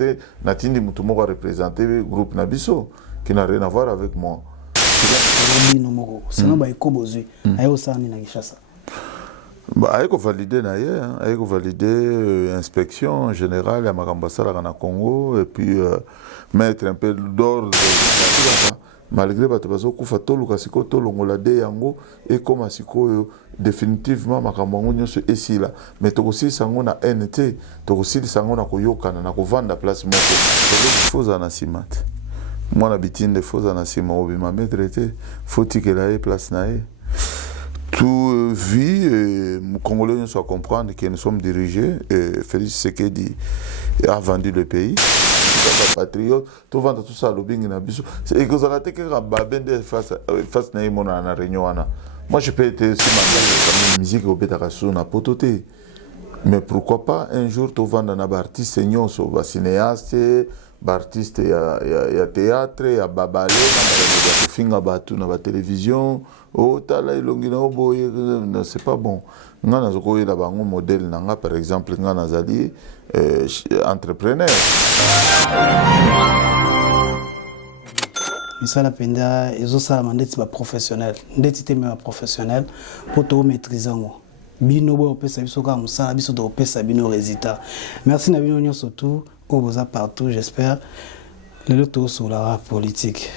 représenter, Natindi Mutumoko a représenté le groupe Nabiso, qui n'a rien à voir avec moi. Sinon, il y a validé l'inspection générale à Makambasala au Congo et puis mettre un peu d'ordre. Malgré que tu as et comme définitivement makambo est ici là mais tu aussi sango na NT tu aussi sango na koyokana na kovanda place moko faux anasimat moi la bitine de faux anasima obi ma maîtreté faut que la place na tout vie congolais soit comprendre que nous sommes dirigés et Félix Tshisekedi a vendu le pays patriote tout vendre tout ça lobbying na biso c'est que ça a été que babende face na imona na réunion ana. Moi, je peux être sur ma musique au Bétarassou, na pototé. Mais pourquoi pas un jour, tu vas dans un artiste, un cinéaste, un artiste, il y a théâtre, il y a babalé, il y a la télévision, c'est pas bon. Nous avons un modèle, par exemple, nous avons entrepreneur. misala penda ezosala mandeti ba professionnel ndeti te me professionnel pour to maîtriser ngo bino bo opesa biso ka musala biso to opesa bino résultat. Merci na bino nyonso tout au boza partout, j'espère le loto sur la politique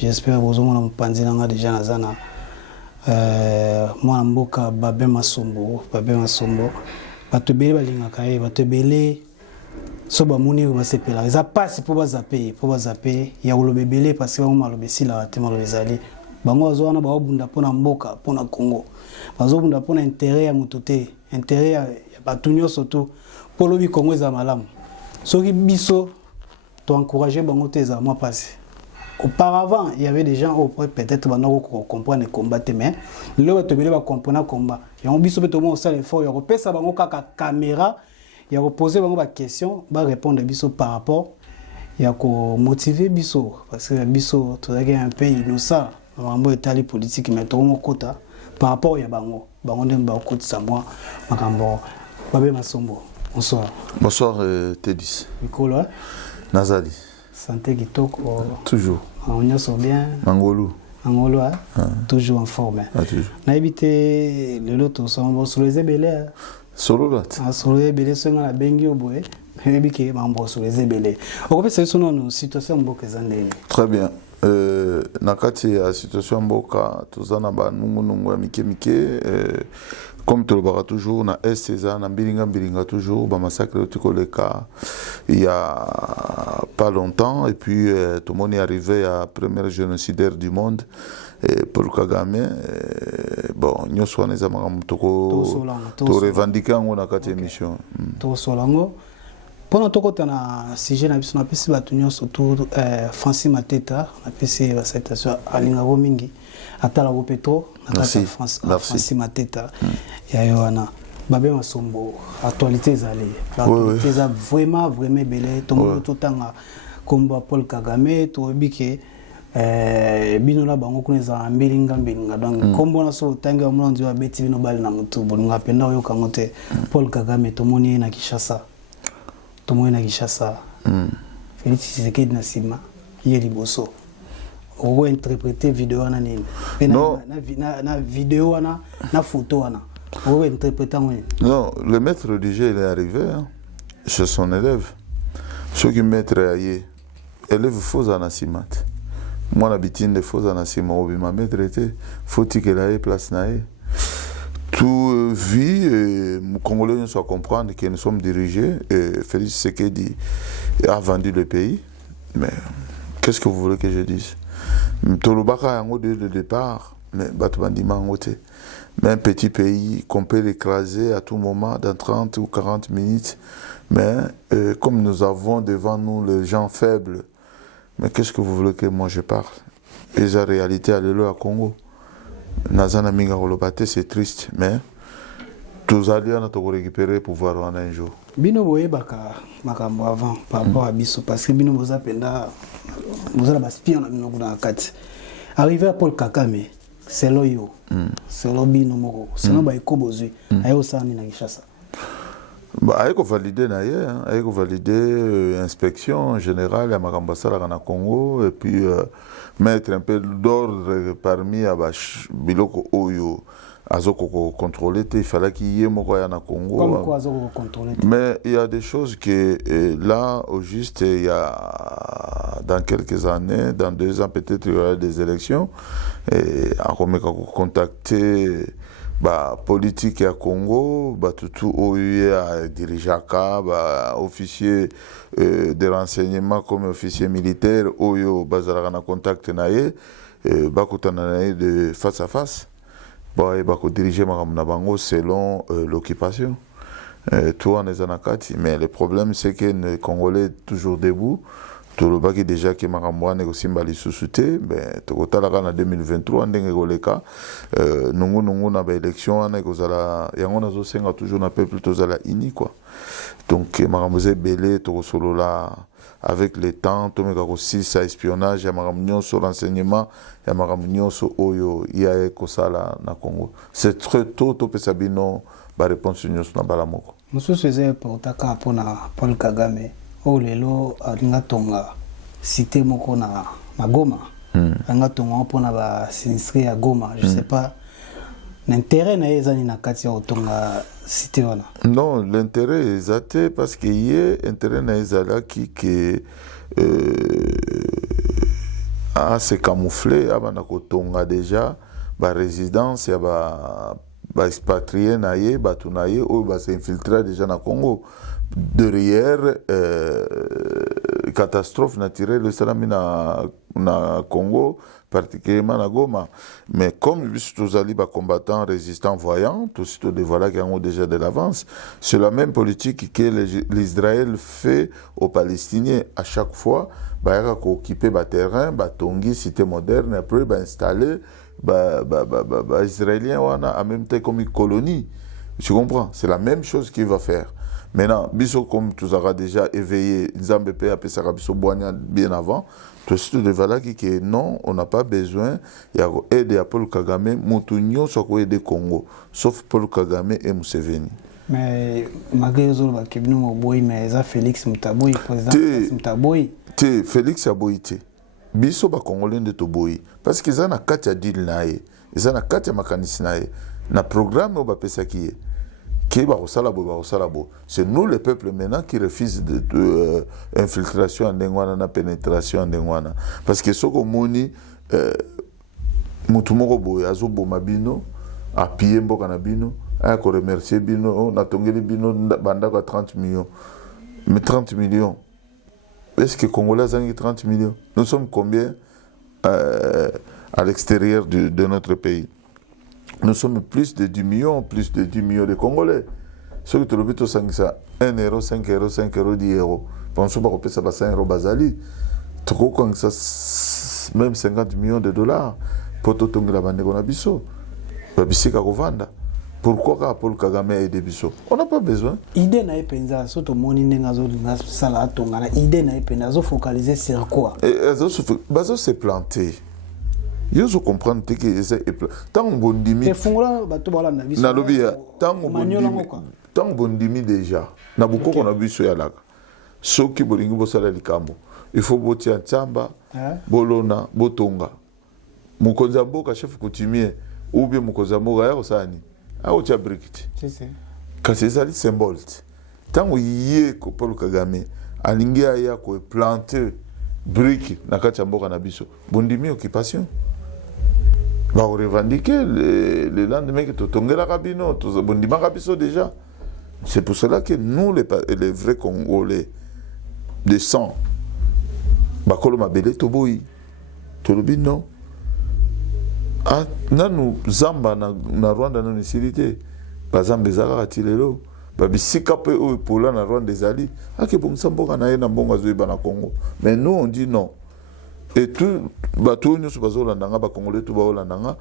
j'espère bozo mona mpanzi nanga déjà nazana moi mboka babe masombo batebele balingaka ye batebele so ba moni ba sepela za passe pour ba zapper ya olobebele parce que ba malobe sila te malobe zali bango zo wana ba obunda pona mboka pona Congo bazo bunda pona intérêt ya mutote intérêt ya batunyo surtout pour lobi Congo za malamu soki biso to encourager bango te za moi passé. Auparavant, il y avait des gens qui peut-être comprendre le combat, mais là, tu vas comprendre le combat. Il y a un biso tout le monde l'effort, il y a repéré bango kaka caméra, il y a reposé bango ba question, ba répondre biso par rapport, il y a ko motiver biso parce que biso tu as un pays innocent, vraiment état politique mais tout mon quota par rapport il y a bango ndem ba côté ça moi makambo babe masombo. Bonsoir. Bonsoir Tédis. Mikolo. Nazali. Santé kitoko. Toujours. On y sort bien. Angolo. Angolo, toujours en forme. Toujours. On a évité le lot sur les ébélés. Sur le sur les ébélés, sur la bengi au boé. Mais bien que sur les ébélés. On peut se sur nos situations beaucoup zandé. Très bien. Nakati la situation mboka tozana ba nungu ya mike comme tu le verras toujours na SCSA na bilinga toujours ba massacre tikoleka il y a pas longtemps et puis tout le monde est arrivé à premier génocidaire du monde Paul Kagame bon nous sommes les amagam toko to revendiquer on a quatre émissions to solango pendant tout côté na sujet na biso na pesi batunyo surtout Francis Mateta na pesi la citation alinga mingi atala go petro na Francis Mateta ya yoana babe masombo actualité zali actualité za vraiment belé tout tanga combat Paul Kagame to bike bino la bango kuneza mbilinga donc kombo na so tanga mlonzi wa beti bino bali na mutu bonga penda oyo kangote Paul Kagame to moni na Kinshasa Félix Tshisekedi na sima yeli boso o interpréter vidéo wana nini na vidéo wana na photo wana o interpréter non le maître du jeu il est arrivé chez son élève ce qui maître aye élève faux anasimat moi la bitine de faux anasima obi ma maître était faut-il que la place nae tout vie congolais soit comprendre que nous sommes dirigés et Félix Tshisekedi a vendu le pays mais qu'est-ce que vous voulez que je dise Tolobaka yango de départ mais batubandima ngote mais un petit pays qu'on peut l'écraser à tout moment dans 30 ou 40 minutes mais comme nous avons devant nous les gens faibles mais qu'est-ce que vous voulez que moi je parle et la réalité à l'élo à Congo Nazana minga rolobate c'est triste mais tous alliés on a récupérer le pouvoir en un jour. Bino boye baka makambo avant par rapport à biso parce que bino boza penda boza ba spion na bino kuna kati. Arrivé à Paul Kagame c'est loyo. C'est lo bino moko. C'est no ba ekobozui ayo sani na Kinshasa. Bah, il faut valider d'ailleurs, il faut valider inspection générale à Makambasala au Congo et puis mettre un peu d'ordre parmi les biloko oyo azoko contrôler, il fallait qu'il y ait mokoya na Congo. Comme quoi azoko contrôler. Mais il y a des choses que là au juste il y a dans quelques années, dans 2 ans peut-être il y aura des élections et on va contacter ba politique ya Congo, ba tout OUA dirigeaka, ba officier de renseignement comme officier militaire, oyo bazalaka na contact naye, ba kutana naye de face à face, ba ko diriger makambo na bango selon l'occupation. Tout en ezanakati, mais le problème c'est que les Congolais toujours debout. Tout le baki déjà que makambo négocier mbali sous-souté, ben tokotalaka na 2023 ndenge koleka nungu na ba élection ana kozala yango nazo senga toujours na peuple tozala ini quoi. Donc makambo ze belé tokosolola avec le temps tomeka ko ça espionnage ya makambo nyonso renseignement ya makambo nyonso oyo ya kosala na Congo. C'est très tôt to pesa bino ba réponse nyonso na bala moko. Mosusu eze portaka pona Paul Kagame. Oh lelo alinga tonga cité moko na Goma. Alinga tonga pona ba sinistre ya Goma, je sais pas. L'intérêt na ezani na kati ya tonga cité wana. Non, l'intérêt est zate parce que yé intérêt na ezala qui que a se camoufler abana ko tonga déjà ba résidence ya ba expatrié na ye batu na ye ou ba s'infiltrer déjà na Congo. Derrière catastrophe naturelle le salami na Congo particulièrement na Goma, mais comme tous ali ba combattants résistants voyants tout sitôt de voilà qui ont déjà de l'avance, c'est la même politique que l'Israël fait aux Palestiniens à chaque fois ba yaka ko occuper ba terrain ba tongi cité moderne après ba installer ba israélien wana en même temps comme une colonie, tu comprends, c'est la même chose qu'il va faire. Maintenant, biso comme tu auras déjà éveillé, Nzambe pe a pesaka biso boanya bien avant, tout ce de voilà qui que non, on n'a pas besoin ya aider Paul Kagame, mutunyo soko aider Congo, sauf Paul Kagame et Museveni. Mais malgré zo ba kebino moboyi mais za Félix Mutaboyi président Mutaboyi. Te Félix Aboyite. Biso ba Congolais de toboyi parce que za na kati ya deal nae, za na kati ya makanisi nae, na programme ba pesa ki c'est nous le peuple maintenant qui refuse de infiltration en Ndengwana na pénétration en Ndengwana parce que ce que moni mutumoko boy azoboma bino appuyer mboka na bino a ko remercier bino na tongeli bino banda ka 30 millions mais 30 millions est-ce que Congolais ont 30 millions? Nous sommes combien à l'extérieur de notre pays? Nous sommes plus de 10 millions de Congolais. Ce que tu le dis, c'est 1 euro, 5 euros, 5 euros, 10 euros. Pensons pas qu'on ça 5 euros basali. Tu crois que ça même 50 millions de dollars pour tout la bande qu'on a biso. Babisika kovanda. Pourquoi Paul Kagame a aidé biso? On n'a pas besoin. Idée na epenza soto moni nenga zo na sala tonga na idée na epenza zo focaliser sur quoi? Bazo se planter. Ils ont compris que c'est tant bondimi na lobia tant bondimi déjà na beaucoup qu'on a vu sur la so ki bolingi bosala likambo il faut botia tsamba bolona botonga mukonza mboka chef coutumier ou bien mukonza mboka ya osani a otia brikiti kasi ezali symbole tant yé ko Paul Kagame alingi ya ko planter brique na kati ya mboka na biso bondimi occupation. On revendiquer le lendemain que tu tongues la cabine, tu as bon déjà. C'est pour cela que nous, les vrais Congolais de sang, Bakolo Mabele Toboyi, Tolobi non. Ah, nous Zamba na Rwanda na nécessité. Par exemple, Zara Atilelo, Babisika pe o Pola na Rwanda des Ali, ah que bon Samboka na na Bonga Zoiba na Congo. Mais nous on dit non. Et tout, bateau nous sommes Holandanga, Congolais tout Holandanga,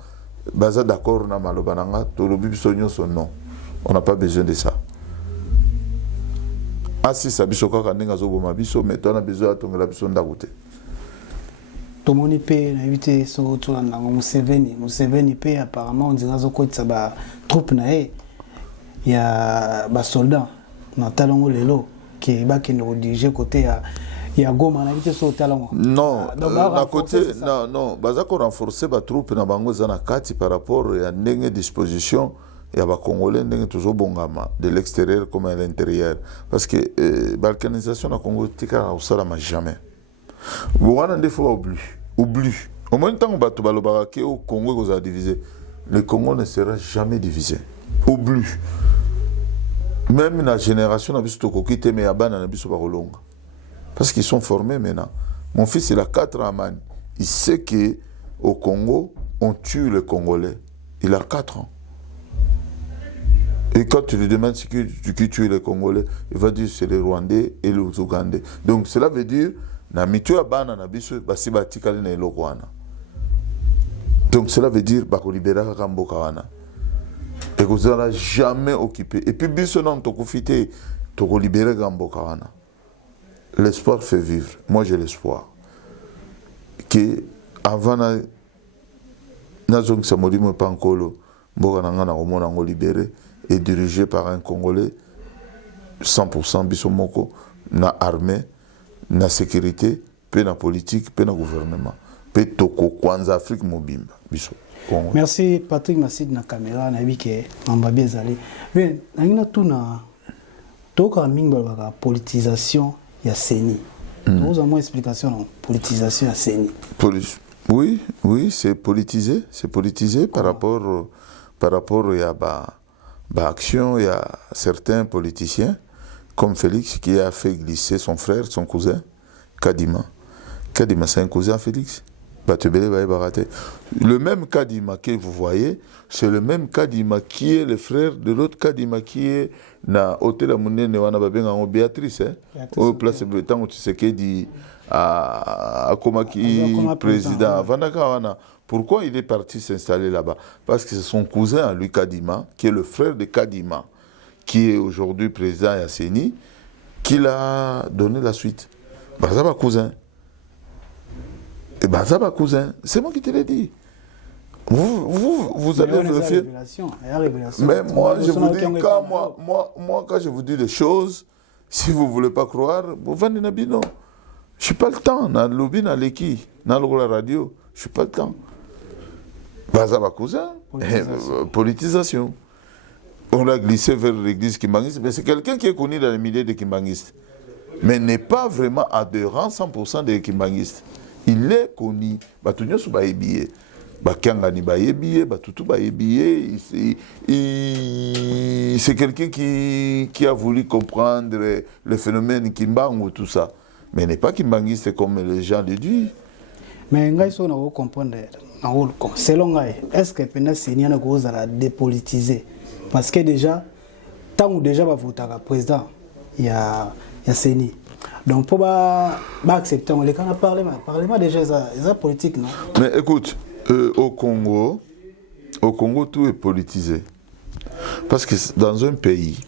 baza d'accord na malobananga, tout le bisogno son non. On n'a pas besoin de ça. Ah si ça bisoka kandenga zo boma biso, mais on a besoin de tonga la biso ndagoute. Tomoni pe na éviter so to na Museveni pe apparemment on dirait zo ko tsa ba troupe na e ya ba soldats na talongo lelo qui va qui nous diriger côté ya Goma na vite sur talongo. Non, na côté non, bazako renforcer ba troupe na bango zana kati par rapport à ndenge disposition ya ba congolais ndenge toujours bongama de l'extérieur comme à l'intérieur parce que balkanisation na Congo tika na usala jamais. Wana ndefo oublie. Au moins tant bato balobaka ke au Congo ko za divisé. Le Congo ne sera jamais divisé. Oublie. Même la génération na biso tokokite me abana na biso ba kolonga. Parce qu'ils sont formés maintenant. Mon fils, il a 4 ans, man. Il sait qu'au Congo, on tue les Congolais. Il a 4 ans. Et quand tu lui demandes qui tue les Congolais, il va dire c'est les Rwandais et les Ougandais. Donc cela veut dire, donc cela veut dire que libérer Kambokawana. Et que vous n'allez jamais occupé. Et puis, biso non, tu libérer Kambokawana. L'espoir fait vivre. Moi, j'ai l'espoir. Que avant Nazong Samodi Pankolo, Bogananga Romonango libéré et dirigé par un Congolais 100% Bissomoko, na armée, na sécurité, pe na politique, pe na gouvernement, pe toko kwanza Afrique mobimba. Merci Patrick Massid na caméra na bike Mambabi ezali. Mais nangina tuna toka mingi ba politisation. Il y a CENI. Vous avez une explication de politisation à CENI. Oui, c'est politisé. C'est politisé par rapport à action. Il y a certains politiciens, comme Félix, qui a fait glisser son frère, son cousin, Kadima. Kadima, c'est un cousin Félix. Le même Kadima que vous voyez, c'est le même Kadima qui est le frère de l'autre Kadima qui est na hôtel à Mounene wana babenga ngo Béatrice au place de temps tu sais que dit à Komaki président Vanaka wana. Pourquoi il est parti s'installer là-bas? Parce que c'est son cousin lui Kadima qui est le frère de Kadima qui est aujourd'hui président à CENI qui l'a donné la suite. Bazaba cousin. Et Bazaba cousin, c'est moi qui te l'ai dit. Vous allez vérifier. Mais moi, je vous dis, quand je vous dis des choses, si vous ne voulez pas croire, vous venez à Bino. Je n'ai pas le temps. Dans le lobby, dans l'équipe, dans la radio, je n'ai pas le temps. Bazaba cousin, politisation. On l'a glissé vers l'église kimbanguiste, mais c'est quelqu'un qui est connu dans les milieux des kimbanguistes. Mais n'est pas vraiment adhérent 100% des kimbanguistes. Il est connu. Batunyo sou baebiye. Bakangani baebiye, batutu baebiye. C'est quelqu'un qui a voulu comprendre le phénomène Kimbangu, tout ça. Mais n'est pas kimbangiste comme les gens le disent. Mais ngai so na comprendre selon ngai, est-ce que pendant CENI na ko za dépolitiser parce que déjà tant ou déjà va voter président il y a CENI. Donc pour accepter on les quand parlement déjà ça politique non. Mais écoute, au Congo tout est politisé. Parce que dans un pays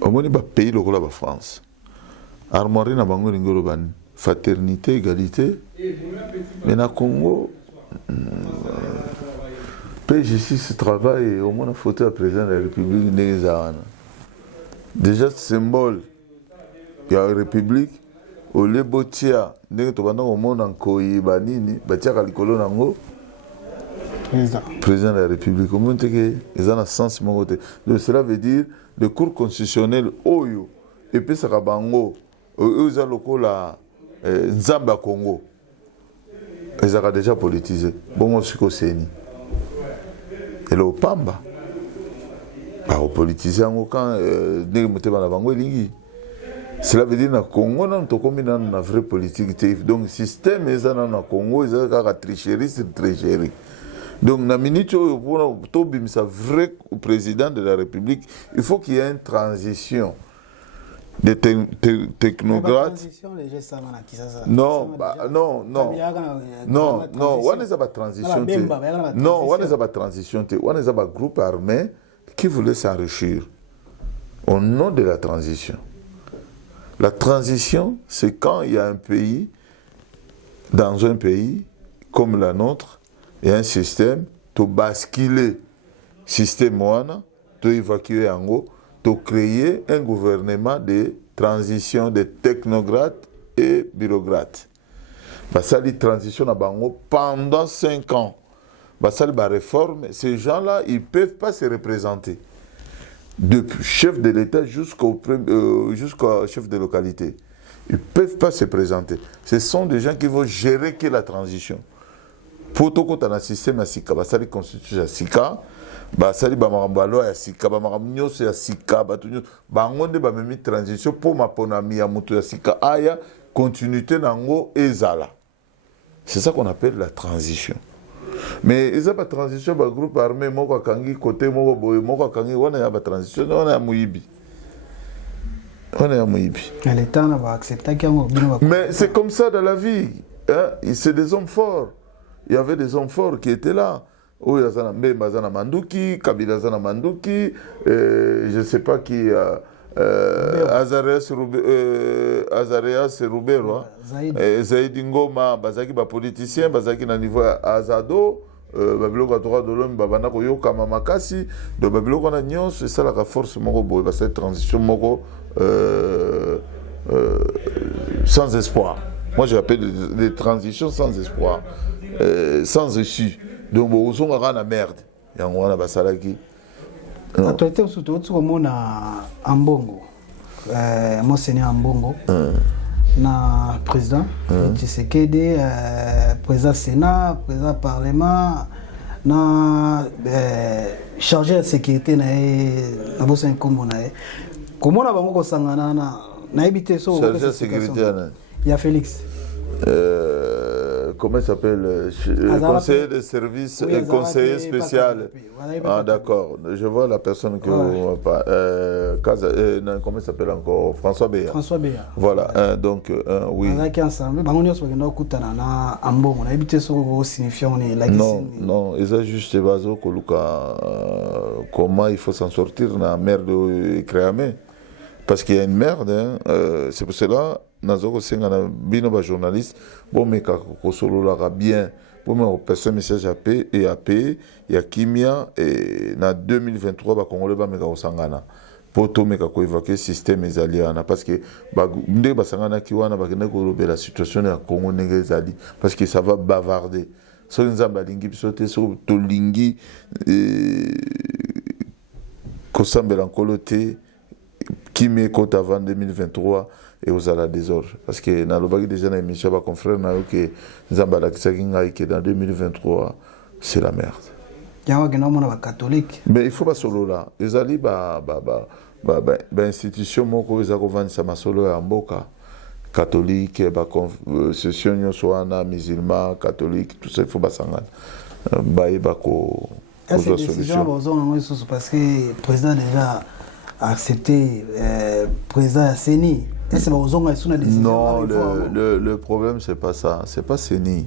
au moins pas pays le la France. Armoirie na bango ngolo ban fraternité, égalité. Mais na Congo PG6 travaille au moins photo à président de la République Nézana. Déjà symbole il y a une république au Lebotia ndenge to banda au monde en koyiba nini batia kalikolo nango président de la République au monde que ils ont un sens mon côté. Donc cela veut dire le cours constitutionnel oyo et puis ça bango eux ont lokola Nzamba Congo ils ont déjà politisé bon siko CENI et le Pamba au politisé en quand ndenge motema na bango elingi. Cela veut dire que le Congo n'a pas une vraie politique. Donc, le système est dans le Congo, il y a une tricherie sur tricherie. Donc, dans la minute où il y a un vrai président de la République, il faut qu'il y ait une transition des technocrates. Non, non, non. Non, non, on n'est pas transition. Non, on n'est pas transition. On est un groupe armé qui voulait s'enrichir au nom de la transition. La transition, c'est quand il y a un pays, dans un pays comme la nôtre, il y a un système, tu basculer système moana, tu évacuer en haut, de créer un gouvernement de transition de technocrates et bureaucrates. Ça dit transition à Bango pendant 5 ans. Ça dit réforme. Ces gens-là, ils ne peuvent pas se représenter. Depuis chef de l'État jusqu'au chef de localité. Ils ne peuvent pas se présenter. Ce sont des gens qui vont gérer que la transition. Pour tout le un système à Sika, ça dit constitution à Sika, ça dit Bamambalo à Sika, Bamamnyo à Sika, Bangonde Bamemi transition pour ma ponami à Moutou à Sika, Aya, continuité Nango et Zala. C'est ça qu'on appelle la transition. Mais il y a une transition, le groupe armé, Moko Kangi, côté Moko Kangi, on a une transition, on a Mouibi. On est à Mouibi. Mais c'est comme ça dans la vie. Hein? C'est des hommes forts. Il y avait des hommes forts qui étaient là. Mbemba Bazana Mandouki, Kabila Zana Mandouki, je ne sais pas qui. Azarias Roubero, Zaïd Ngoma, Bazaki ba politicien, Bazaki na niveau Azado, Babiloko droit de l'homme, Babana Koyo Kamamakasi, de Babiloko na Nyon, c'est ça la force moko boy, cette transition moko sans espoir. Moi j'appelle des transitions sans espoir, sans issue. Donc on a la merde. Et on a basalaki. Actualité surtout na Ambongo, Monseigneur Ambongo, na président Tshisekedi, président Sénat, président Parlement, na chargé de sécurité na bossa nkombo na. Comment na bango ko sangana na habité so chargé de sécurité na. Il y a Félix. Comment il s'appelle conseiller de service, oui, conseiller spécial. Ah d'accord, je vois la personne que comment il s'appelle encore, François Béa. François Béa. Voilà, donc oui. On a ensemble, non, ils ont juste bazo koluka comment il faut s'en sortir dans la merde créée. Parce qu'il y a une merde, hein, c'est pour cela nazoko senga na bino ba journaliste bon mais ko solo la bien bon mais personne message à paix et à paix ya kimia et na 2023 ba congolais ba meka osangana poto meka ko évacuer système ezaliana parce que ba nde ba sangana ki wana ba kende ko lobe la situation ya Congo ndenge ezali parce que ça va bavarder so nzamba lingi bisote so to lingi ko sambela nkolote kimia ko avant 2023 et aux à la désordre. Parce que dans le bac déjà dans l'émission, ma confrère n'a eu que Zambala que dans 2023, c'est la merde. Il y a un catholique. Mais il faut pas solo là. Les alliés, institution, moi, quand ils ont ça ma solo en boca. Catholique, session, soit musulman, catholique, tout ça, il faut pas s'en aller. Est-ce que décision parce que le président déjà a accepté président Séni? Non, le problème, c'est pas ça. C'est pas Séni.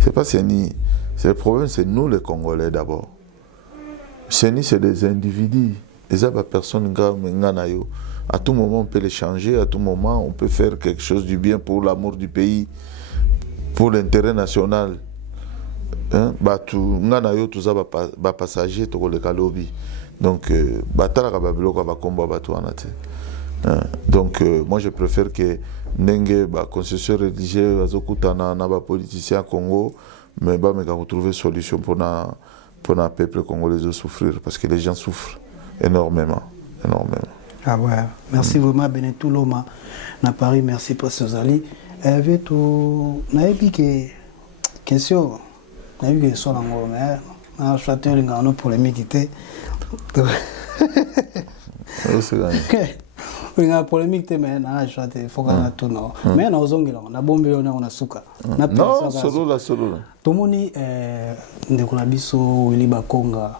C'est pas Séni. Le problème, c'est nous, les Congolais, d'abord. Séni, c'est des individus. Les personnes, à tout moment, on peut les changer. À tout moment, on peut faire quelque chose du bien pour l'amour du pays, pour l'intérêt national. Hein? Tout ça, passager, tout le calobi. Donc, donc moi je préfère que ndenge ba concession religieux bazokutana na ba politiciens Congo mais ba meka retrouver solution pour na peuple congolais de souffrir parce que les gens souffrent énormément. Ah ouais, merci vraiment Benetou Loma na Paris, merci pour ces alliés. Avec tout na ebi que question na ebi que so na ngoma na chanteur ngano pour les méditer. Il y a une polémique, mais il faut qu'on ait tout. Mais on a ozongela, on a bombé, on a souka. Non, solo là. Tout le monde de Kolabiso, Willy Bakonga,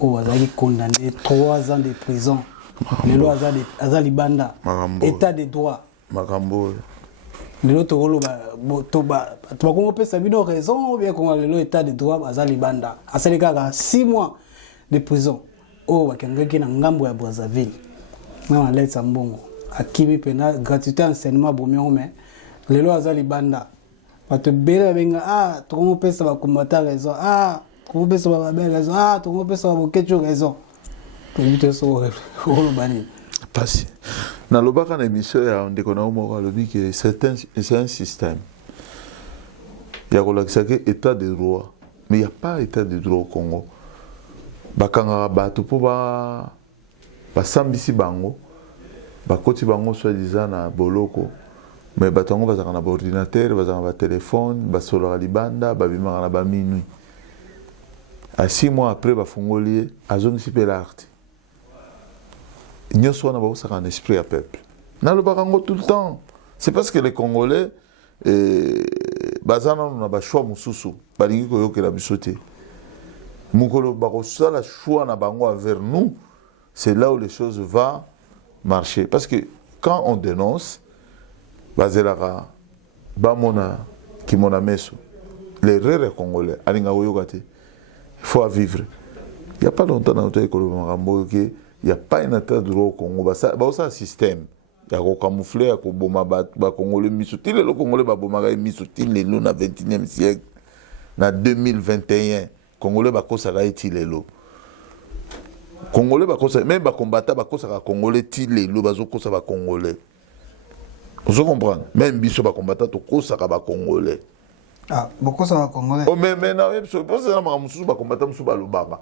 où il a condamné 3 ans de prison. Les lois Azali Banda, état de droit. Magambo. Les lois Togolo, tu as raison, ou bien qu'on a le état de droit Azali Banda. À ce cas, 6 mois de prison. Oh, il y a un Ngambo à Brazzaville. Mama Letsa Mbongo akimi pena gratuité enseignement bomio mais les lois Azali Banda va te bela benga tout pesa ba combattre raison tout pesa ba belle raison tout pesa ba kecho raison Parce dans le bac en émission, on que c'est un système. Il y a état de droit, mais il n'y a pas état de droit au Congo. Bakanga bato po ba sambisi bango, bakoti bango soi-disant na boloko, mais batango bazaka na ordinateur, bazaka na téléphone, basolaka libanda, babimaka na ba minuit. À 6 mois après, bafungoli azongisi pe l'art. Nyonso wana ba un esprit à peuple. Na le barango tout le temps. C'est parce que les Congolais bazana na ba choix mususu, balingi ko yokela bisote. Mukolo bakosa la choix na bango vers nous, c'est là où les choses vont marcher. Parce que quand on dénonce, bazelaka bamona ki mona meso, les rêves congolais, alinga oyokate, il faut vivre. Il n'y a pas longtemps dans notre école il n'y a pas un état de droit au Congo. C'est un système. Il y a un camouflé, il y a un Congolais misouti, le Congolais baboma misouti, le dans le 21e siècle, dans 2021. Congolais bakosa gaiti lelo. Congolais bakosa même ba combattant bakosa ka Congolais ti lelo bazokosa ba Congolais. Vous comprenez? Même biso ba combattant to kosa ka ba Congolais. Ah, bakosa ba Congolais. Oh mais na biso parce na mususu ba combattant mususu ba lobaka.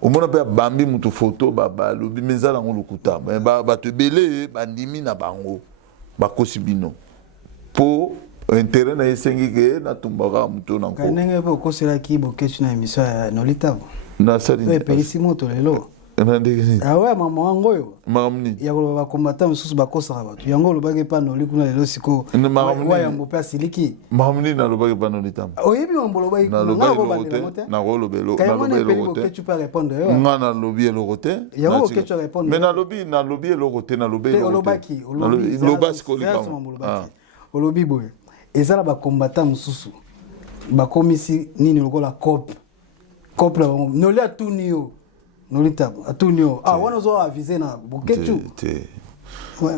Au moins pe bambi mutu photo ba lobi mezala ngolukuta. Mais ba te belé bandimi na bango. Bakosi bino. Po intérêt na esengi ke na tumbaka mutu na ko. Kanenge po kosela ki bokechi na émission ya Nolita. Na sali. Ouais, pelisi moto lelo. Na ndenge. Ah ouais, maman ngoyo. Mamni. Ya ko ba combattant mususu bakosa bato. Yango lobake pa noli kuna lelo siko. Wa ya mbopa siliki. Mamni na lobake pa Nolita. Oyebi mbolo ba na lobelo na rolobelo na lobelo te. Tu peux répondre. Nga na lobi elokote. Yango ke tu répondre. Mais na lobi elokote na lobelo. Olobaki, lobasi ko lika. Olobi boye. Ezala ba combattant mususu bakomisi nini lokola cop la noli atunio Nolita atunio wana zo aviser na bokechu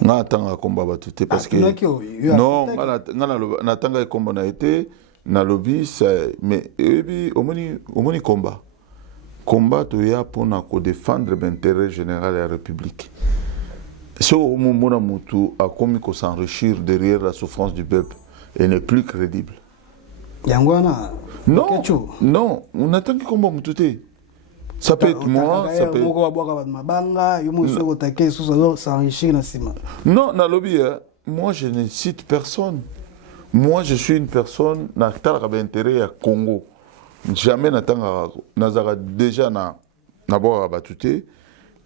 nga tanga komba batu te parce que non nga na tanga komba na été na lobby mais ebi omoni combat to ya pona ko défendre l'intérêt général de la République. Si au moment mutu a commis ko s'enrichir derrière la souffrance du peuple et n'est plus crédible. Yangwana. Non, on attend qu'il combat mututé. Ça peut être moi, ça peut être. Non, na lobby, moi je ne cite personne. Moi je suis une personne na targa intérêt à Congo. Jamais n'attend nazara déjà na bo abatuté,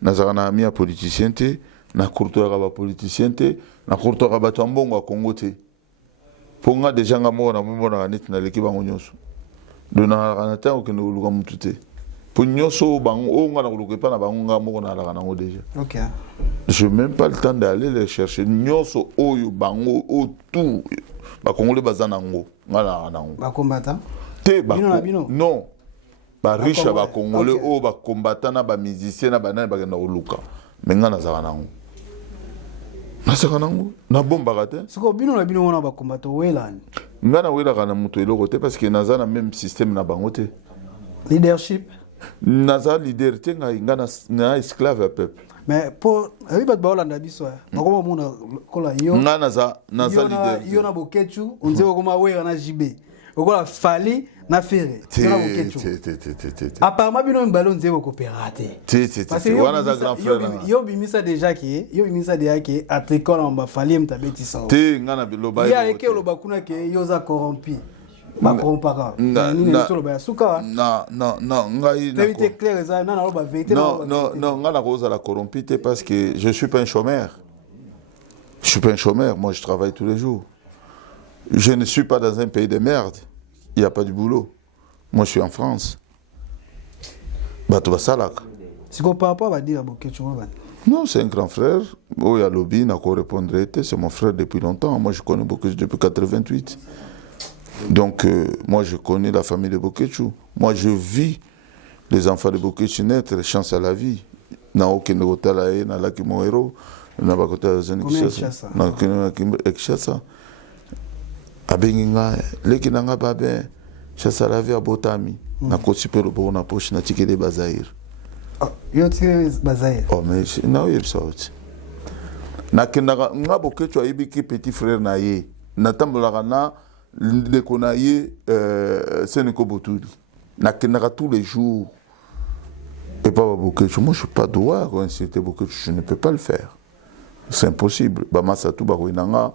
nazara na ami politicien té, na courtois ba politicien té, na courtois ba tambongo à Congo té. Ponga déjà nga mo na mo na net na l'équipe bango nyonso dona na ta o kene luka mutute po nyonso bango nga na luka pa na bango nga mo na la na ngo déjà. OK. Je même pas le temps d'aller les chercher nyonso oyo bango o tout ba congolais bazana ngo nga na ngo ba combattant te ba non ba riche ba congolais o ba combattant na ba musicien na ba na ba na luka mais nga na za na ngo Nasakanango na bomba kate siko bino na bino wana ba combattant welani ngana wela kana mutu eloko te parce que naza na même système na bango te leadership naza leader te ngana na esclave à peuple mais pour abi bat ba Holanda biso ngoma mona kola yo ngana naza leader yo na bokechu onze koma wela na jibe okola fali na fere na bokechu apparemment bino mbalo nze ko coopérater parce que wana za grand frère yo bimisa déjà que atricole en ba fali mtabeti sa te ngana biloba ya eke loba kuna ke yo za corrompu ba corrompaka nini to loba suka non ngai na vérité claire ça na loba vérité non ngana ko za la corrompu te parce que je suis pas un chômeur. Moi je travaille tous les jours. Je ne suis pas dans un pays de merde. Il n'y a pas du boulot. Moi, je suis en France. Bato Basalak. Si vous parlez pas, dire Bokechu. Non, c'est un grand frère. Oh, il y a lobby, n'a qu'à répondre. C'est mon frère depuis longtemps. Moi, je connais Bokechu depuis 88. Donc, moi, je connais la famille de Bokechu. Moi, je vis les enfants de Bokechu naître, chance à la vie. N'a aucun hôtel à n'a là qui mon héros. N'a pas côté à Zenekishasa. N'a qu'un abenginga leki nanga babe chasa la vie abotami na kosipe lo bona poche na tikele bazair Yo tire bazaye. Oh mais na yeb sauti. Na kenaka ngabo kecho ayibiki petit frère na ye. Na tambolaka na le konaye Seneko Botuli. Na kenaka tous les jours. Et pas Bokecho, moi je suis pas droit quand c'était Bokecho, je ne peux pas le faire. C'est impossible. Ba Masatou ba Ruinanga,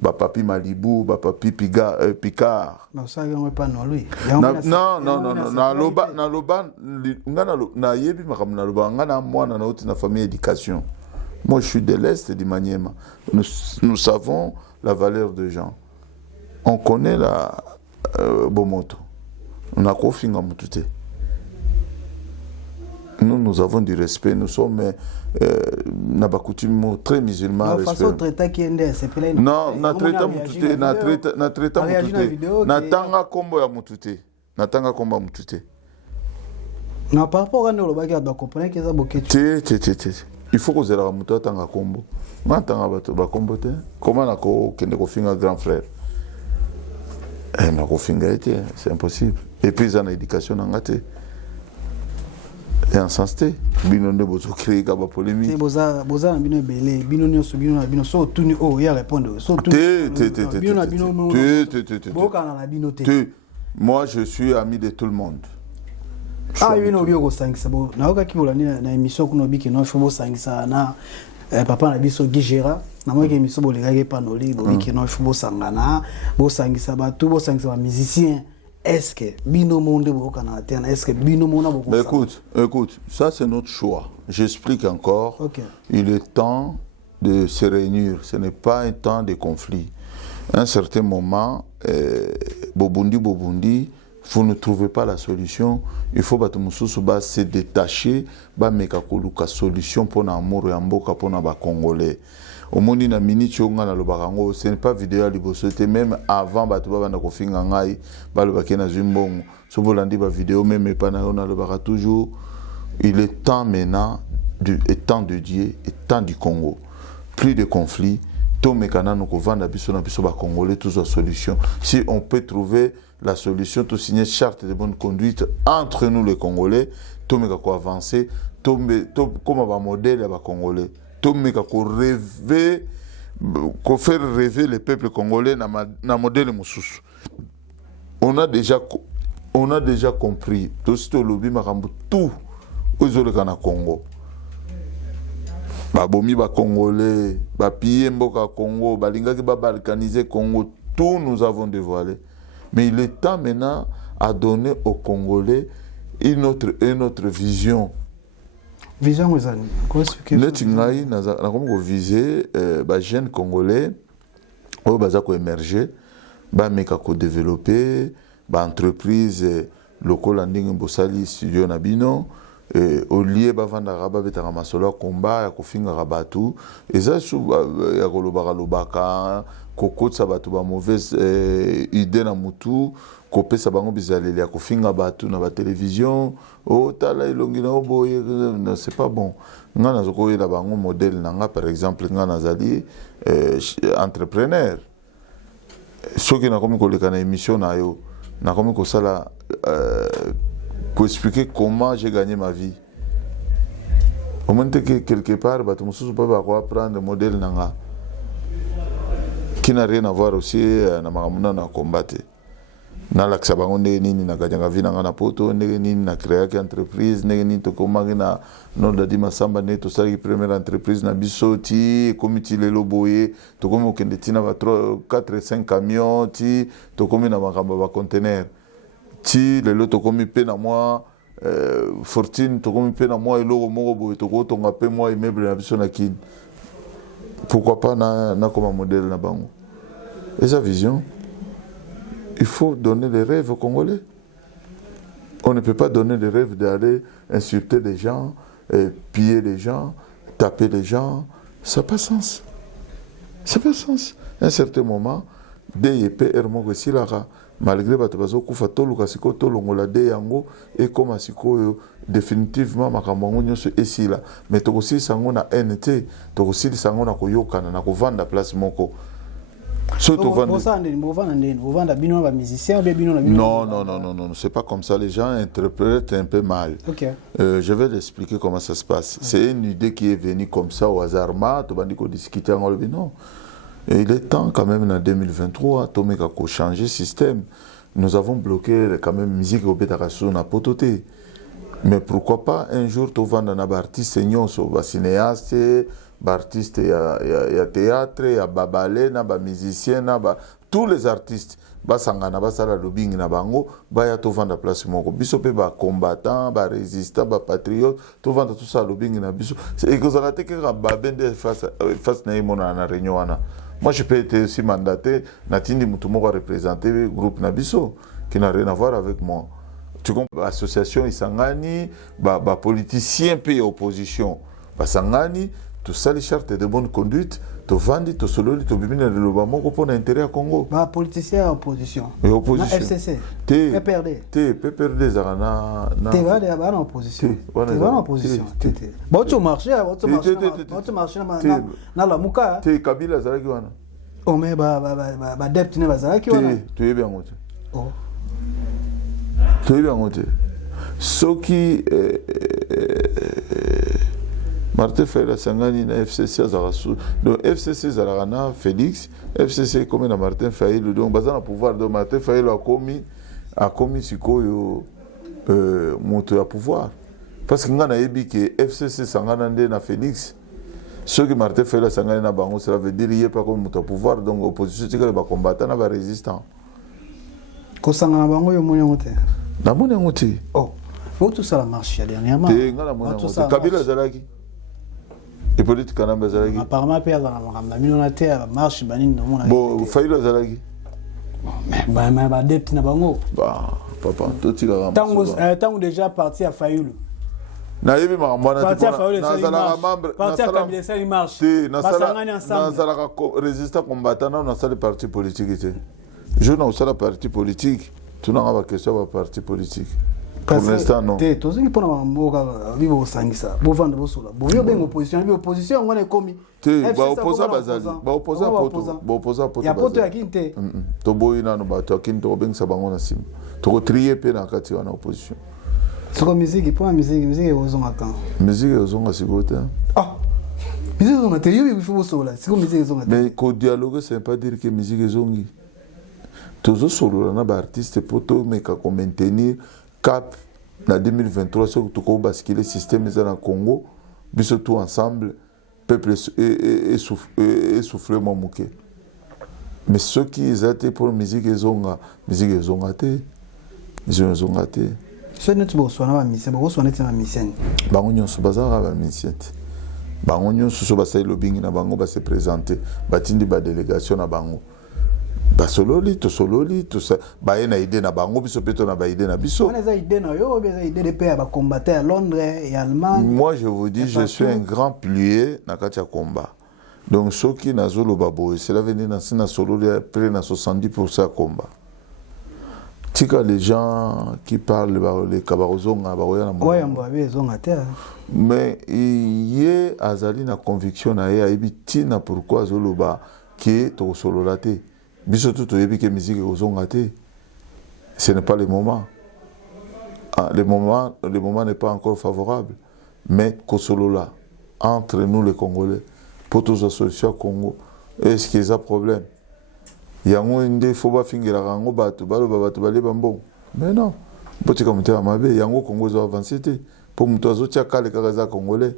ba papi Malibu, ba papi Picard. Non, ça on pas non lui. Non, na loba na yebi makam na loba ngana mwana na oti na famille éducation. Moi je suis de l'Est du Maniema. Nous savons la valeur des gens. On connaît la Bomoto. On a confié à Moutouté. Nous avons du respect, nous sommes très musulmans. Non, na traita Moutouté, na traita Moutouté, na tanga kombo ya Moutouté, na tanga kombo ya Moutouté. Non, par rapport à nous, le bagage doit comprendre que ça bloqué. Il faut que vous ayez la Moutouté tanga kombo. Ma tanga ba kombo te. Comment na ko kende ko finga grand frère? Na ko finga été, c'est impossible. Et puis dans l'éducation ngate. Et en sens T, bino ne bozo créer ka ba polémique. Boza bino belé, bino nyoso bino na bino so tuni o ya répondre. So tuni. Bino na bino mo. Boka na bino te. Moi je suis ami de tout le monde. Ah bino bio ko sangisa bo. Na oka kibola na émission kuno biki no fo bo sangisa na papa na biso Gigera. Na moi ke émission bo legage panoli bo biki no fo bo sangana, bo sangisa ba tout bo sangisa ba musicien. Est-ce que Bino Monde est-ce que Bino Monde écoute, ça c'est notre choix. J'explique encore. Okay. Il est temps de se réunir. Ce n'est pas un temps de conflit. À un certain moment, Bobundi, vous ne trouvez pas la solution. Il faut se détacher, mettre une solution pour l'amour et l'amboka pour les Congolais. Au monde na minute on na lobarango ce n'est pas vidéo à liboso c'était même avant bato ba na kofinga ngai ba lobaki na zimbongo so bolandi ba vidéo même pas na on lobara toujours. Il est temps maintenant du temps de Dieu et temps du Congo, plus de conflits. To mekana no ko vanda biso na biso ba congolais tous la solution. Si on peut trouver la solution, to signer charte de bonne conduite entre nous les Congolais, to meka ko avancer, to comme ba modèle ba congolais. To meka ko rêver, ko faire rêver les peuples congolais na modèle mususu. On a déjà compris. To sito lobi makambo tout ozoleka na Congo. Babomi ba congolais, ba piller mboka Congo, balingaki ba balkaniser Congo, tout nous avons dévoilé. Mais il est temps maintenant à donner aux Congolais une autre vision. Vision aux amis. Netingai na comme viser ba jeunes Congolais au baza ko émerger, ba meka ko développer, ba entreprise local ndingi bosali studio na bino. Au lieu bavanda raba betaka masolo combat ya kofinga rabatu eza su ya kolobaka lobaka kokotsa batu ba mauvaise idée na mutu kopesa bango bizaleli ya kofinga batu na ba télévision o tala ilongi na oboye c'est pas bon nga nazoko yela bango modèle nanga par exemple nga nazali entrepreneur soki na komi koleka na émission na yo na komi kosala pour expliquer comment j'ai gagné ma vie. Au moment que quelque part, tu ne peux pas prendre le modèle nanga qui n'a rien à voir aussi na makamuna na combattre. Na laksa bango nini na gajanga vina na poto nini na créer une entreprise nini to komanga na non da di masamba ne to sali première entreprise na bisoti komiti lelo boye to komo kende tina ba 3 4 5 camions ti to komi na makamba ba conteneur. Si le lot tokomi pe na moi fortune tokomi pe na moi eloko moko boye toko tonga pe moi immeuble na biso na kin pourquoi pas na comme modèle na bango et sa vision il faut donner des rêves aux Congolais. On ne peut pas donner des rêves d'aller insulter des gens, piller des gens, taper des gens, ça n'a pas sens. Ça n'a pas sens. À un certain moment DYP ermo silara malgré bato bazokufa toluka siko tolongola de yango et comme siko définitivement makambo nyonso esila mais tokosili sango na NT tokosili sango na koyokana na kovanda place moko Non, c'est pas comme ça. Les gens interprètent un peu mal. Okay. Je vais l'expliquer comment ça se passe. C'est une idée qui est venue comme ça au hasard. Discuter en non. Et il est temps quand même en 2023, Tomé a changé le système. Nous avons bloqué quand même la musique au Bétarassou na pototé. Mais pourquoi pas un jour tu vas dans un artiste un cinéaste, artiste il y a théâtre, il y a ballet, il musicien, tous les artistes. Basangana basala lobbying na bango baya to vanda place moko biso pe ba combattant ba résistant ba patriote to vanda tout ça lobbying na biso c'est que ça a été que ba bende face na imona na réunion wana. Moi je peux être aussi mandaté natindi mutu moko représenter groupe na biso qui n'a rien à voir avec moi. Tu comprends, l'association Isangani, politicien puis opposition, Sangani, tout ça les chartes de bonne conduite, tu vends, tu sololi, tu bimines le lobamo pour l'intérêt à Congo. Politicien opposition. Et opposition. FCC. PPRD. PPRD Zarana. Tu vas en opposition. Tu vas en opposition. Bon tu marches, tu marches na la muka. Tu Kabila Zaraki wana. Oh mais depth ne Zaraki wana. Tu es bien monté. Oh. Tu es bien monté. Ce qui Martin Fayla Sangani na FCC Zarasu. Donc FCC Zarana Félix, FCC comme na Martin Fayla donc bazana pouvoir de Martin Fayla a commis sikoyo monter à pouvoir. Parce que ngana yebi que FCC Sangana ndé na Félix. Ce que Martin Fayla Sangani na bango cela veut dire il pas comme monter à pouvoir donc opposition c'est que les combattants na ba résistant. Ko Sangana bango yo monya moté. Na monya moté. Oh. Bon tout ça la marche dernièrement. Ngana monya moté. Kabila Zalaki. Et politique kanamba Zalaki. Apparemment père dans la minorité marche banine dans mon. Bon Fayla Zalaki. Mais depth na bango. Papa to tika tango déjà parti à Fayulu. Na yebi makamwana parti à Fayulu na membre parti à Kabila ça il marche. Na sala résistant combattant na sala parti politique était. Je n'ai pas parti politique, tu n'as pas question de parti politique. Pour l'instant, non. Tu es pour vivre au Sangisa, pour vendre vos sols. Pour vivre en opposition, l'opposition, on est commis. Tu es opposé à Bazali, opposé à Poto. Il y a Poto à Kinte. Tu bois dans le bateau, tu as bien sabangon à Sim. Tu as trié pe na kati en opposition. C'est comme musique, pour la musique est aux ondes à quand. Musique est aux ondes à Sigote. Ah, musique est aux ondes à Théo, il faut vos sols. C'est comme musique est aux ondes à mais qu'au dialogue, ça ne veut pas dire que musique est aux ondes. Tous les solos, on a des artistes pour tout, mais qu'on maintenir cap en 2023, sur tout le basculer le système dans le Congo, puis surtout ensemble, peuple essoufflé mamouké. Mais ceux qui étaient pour la musique, ils ont gâté. Ils ont gâté. Ce n'est pas ce qu'on a mis, c'est pas ce qu'on a mis. Bangonyon se bazar à mis. Bangonyon se basait le lobbying na bango se présenter. Batindi ba délégation na bango. Basololi, to sololi, tout ça. Ba ena idée na bango biso peto na ba idée na biso. On a idée na yo, bien idée de paix à combattre à Londres et Allemagne. Moi je vous dis, je suis un grand plié na katia combat. Donc ceux qui na zolo babo, cela veut dire na sololi près na 70% à combat. Tika les gens qui parlent les kabarozonga baroya na moi. Ouais, zonga terre. Mais il y a azali na conviction na ya ebiti na pourquoi zolo ba qui to sololate. Biso tout yebi que musique ozonga te. Ce n'est pas le moment. Le moment n'est pas encore favorable. Mais Kosolola, entre nous les Congolais, pour tous les solutions Congo, est-ce qu'il y a un problème? Il y a un des faut pas finir la rango batu, bali bambo. Mais non. Petit commentaire à ma bé, il y a un Congo zo avancé pour nous tous autres cas les Karaza congolais.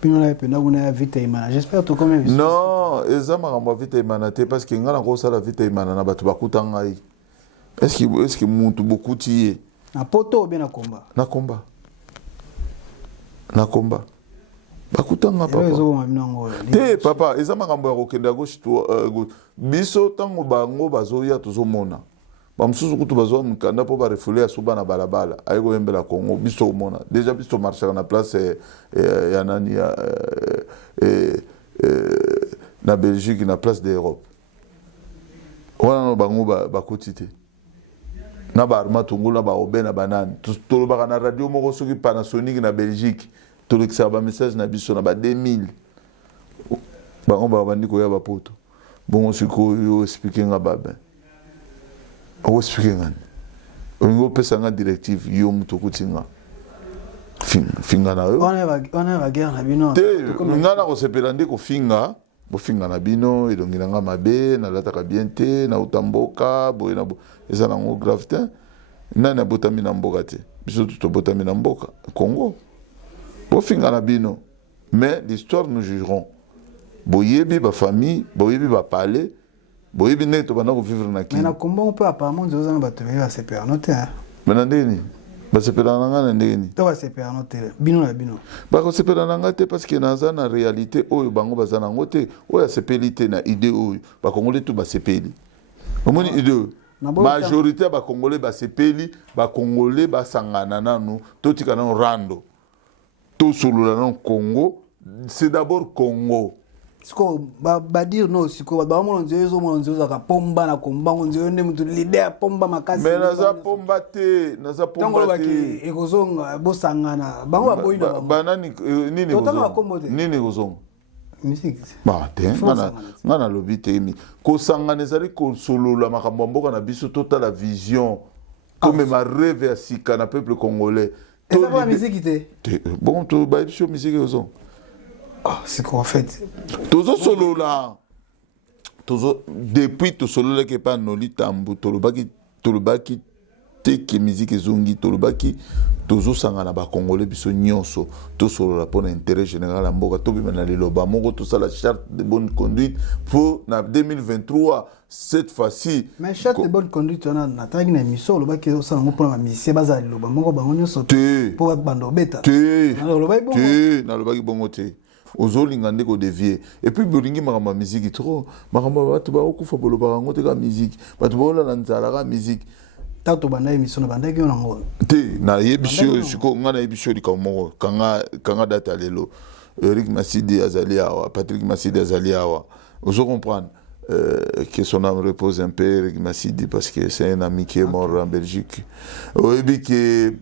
Puis on a pena on a vite imana. J'espère tout comme non, ezama ramba vite imana te parce que ngana ko sala vite imana na batu bakutanga yi. Est-ce que muntu beaucoup tié? Na poto bien na combat. Na combat. Bakutanga papa. Te papa, ezama ramba ya kokenda gauche to biso tango bango bazoya tozomona. Bamsusu kutu bazo mukanda po ba refoulé asuba na balabala ayiko yembela Congo biso mona déjà biso marcher na place ya nani na Belgique na place d'Europe wana no bango ba kotité na ba arma tungula ba obena banane to ba na radio moko soki Panasonic na Belgique to lekisa ba message na biso na ba 2000 bango ba bandiko ya ba poto bon sikoyo expliquer nga babe o expliquer nga on pesa nga directive yo mutu kutinga finga na yo on a guerre na bino te nga na ko sepela ndi ko finga bo finga na bino elongi nga mabe na lataka bien te na utamboka boye na eza na ngo grave te nani abotami na mboka te biso to botami na mboka Congo bo finga na bino mais l'histoire nous jugerons boyebi ba famille boyebi ba parler boyebi ne to bana ko vivre na ki mais na combat on peut apparemment dire aux bato va se perdre note mais na ndeni ba se perdre na ngana ndeni to va se perdre note bino na bino ba ko se perdre na ngate parce que na za na réalité oyo bango bazana ngote oyo sepelité na idée oyo ba kongolais tout ba sepeli omoni idée majorité ba congolais ba sepeli ba congolais ba sangana nanu totika na rando to solo na Congo c'est d'abord Congo. Siko ba dire no siko ba mo nzo za pomba na komba nzo ne mutu leader pomba makasi. Mais naza pomba te tango ba ki ekozonga bosangana bango ba boyina ba nani nini kozonga nini kozonga musique ba te ngana lobi te mi ko sangana ezali ko solola makambo mboka na biso tota la vision comme ma rêve ya sika na peuple congolais. Et ça va musique te bon to ba émission musique kozonga. Ah, c'est quoi en fait? Tozo solo là. Tozo depuis to solo là que pas noli tambu tolobaki te ki musique zongi tolobaki tozo sanga na ba congolais biso nyonso to solo là pour intérêt général mboka to bima na liloba moko to ça la charte de bonne conduite pour na 2023 cette fois-ci. Mais charte de bonne conduite on a nataki na émission loba ki ça ngo pour na musicien baza liloba moko bango nyonso pour bando beta. Na loba bongo. Na loba ki bongo te. Ozolinga ndeko dévier et puis bolingi makamba musique trop makamba batu ba okufa boloba ngo te ka musique batu bola na nzala ka musique tato banda émission na banda ki on ngo te na yebisho siko ngana yebisho likamoko kanga data lelo Eric Masidi azali awa Patrick Masidi azali awa ozo comprendre que son âme repose un peu Eric Masidi parce que c'est un ami qui est mort en Belgique oyebi que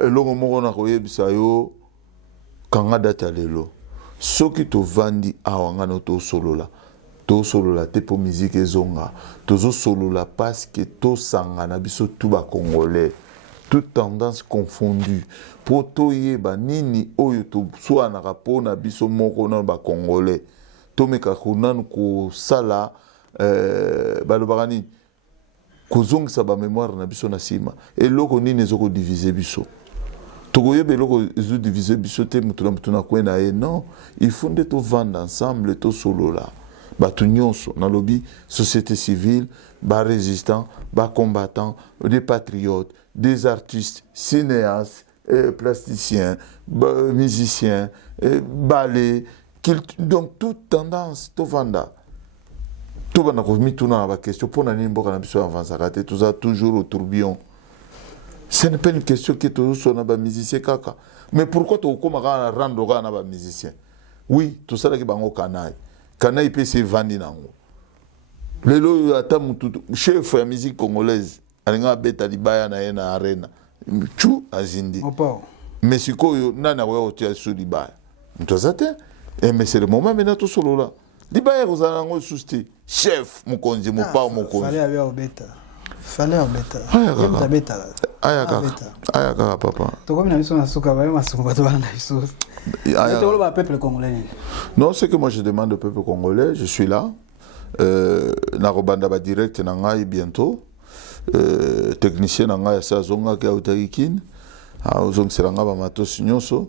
elongo moko na koyebisa yo kanga data lelo soki tovandi awa ngana tosolola te po musique ezonga tozosolola parce que tosangana biso tu ba congolais toute tendance confondue po toyeba nini oyo toswanaka mpona biso moko na ba congolais tomeka kunanu kosala balobaka nini kozongisa ba mémoire na biso na sima eloko nini ezoko diviser biso tokoyeba eloko ezo diviser biso te mutu na kwena ye non il faut nde tovanda ensemble tosolola bato nyonso nalobi société civile ba résistants ba combattants des patriotes des artistes cinéastes plasticiens musiciens ballet donc toute tendance tovanda tout le monde a une question pour nous avons toujours au tourbillon. Ce n'est pas une question qui est toujours sur les musiciens. Mais pourquoi tu as rendre les musiciens? Oui, tout ça qui est au Canaï. Canaï peut se vendre. Le chef de la musique congolaise, il a bêta libaya na arena. Chou azindi. Mais si tu as un sur libaya. Mais c'est le moment maintenant tout solo là. Libaya kozala ngo susti chef mokonzi mopa mokonzi fallait obeta aya kaka papa to comme na biso na suka ba masumba to bana biso aya to le peuple congolais. Non, c'est que moi je demande au peuple congolais, je suis là na robanda ba direct na ngai bientôt technicien na ngai sa zonga ka utarikin ozong seranga ba matos nyonso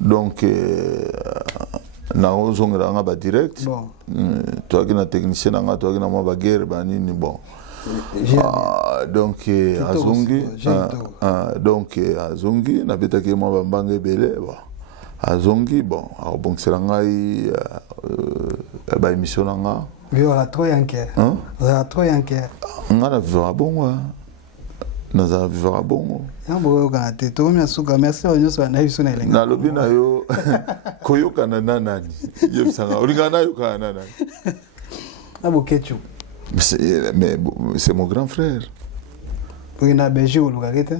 donc na ozongera nga ba direct bon toi qui na technicien nga toi qui na moi ba guerre ba nini bon donc azongi donc azongi na beta ke moi ba mbanga belé bon azongi bon bon seranga ba émission nga vivra trop yanker va trop yanker nga na vivra bon naza vivra bon yambo ka te to mi asuka merci onyo so na biso na elenga na lobi na yo koyoka na nani yebisanga olinga na yo kana nani abo ketchu mais c'est mon grand frère oui na Belgique ou Lugarete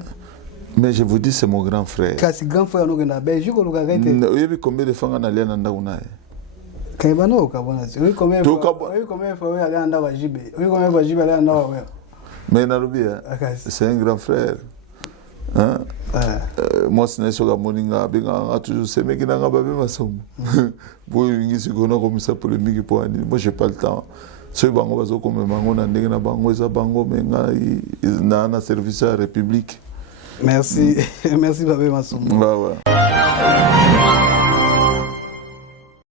mais je vous dis c'est mon grand frère kasi grand frère no na Belgique ou Lugarete oyebi combien de fois na lena nda unaye Kaibana ukabona. Oui combien fois oui aller anda wa jibe. Oui combien fois jibe aller anda wa wewe. Mais Nalubia, c'est un grand frère. Hein? Moi, c'est un soga moninga, benga toujours ces mecs qui n'ont pas besoin de ça. Bon, ils sont comme ça polémique pour ani. Moi, j'ai pas le temps. Ceux bango bazo comme bango na ndenge na bango eza bango menga na service à la République. Merci, merci Babé Masombo. Ouais.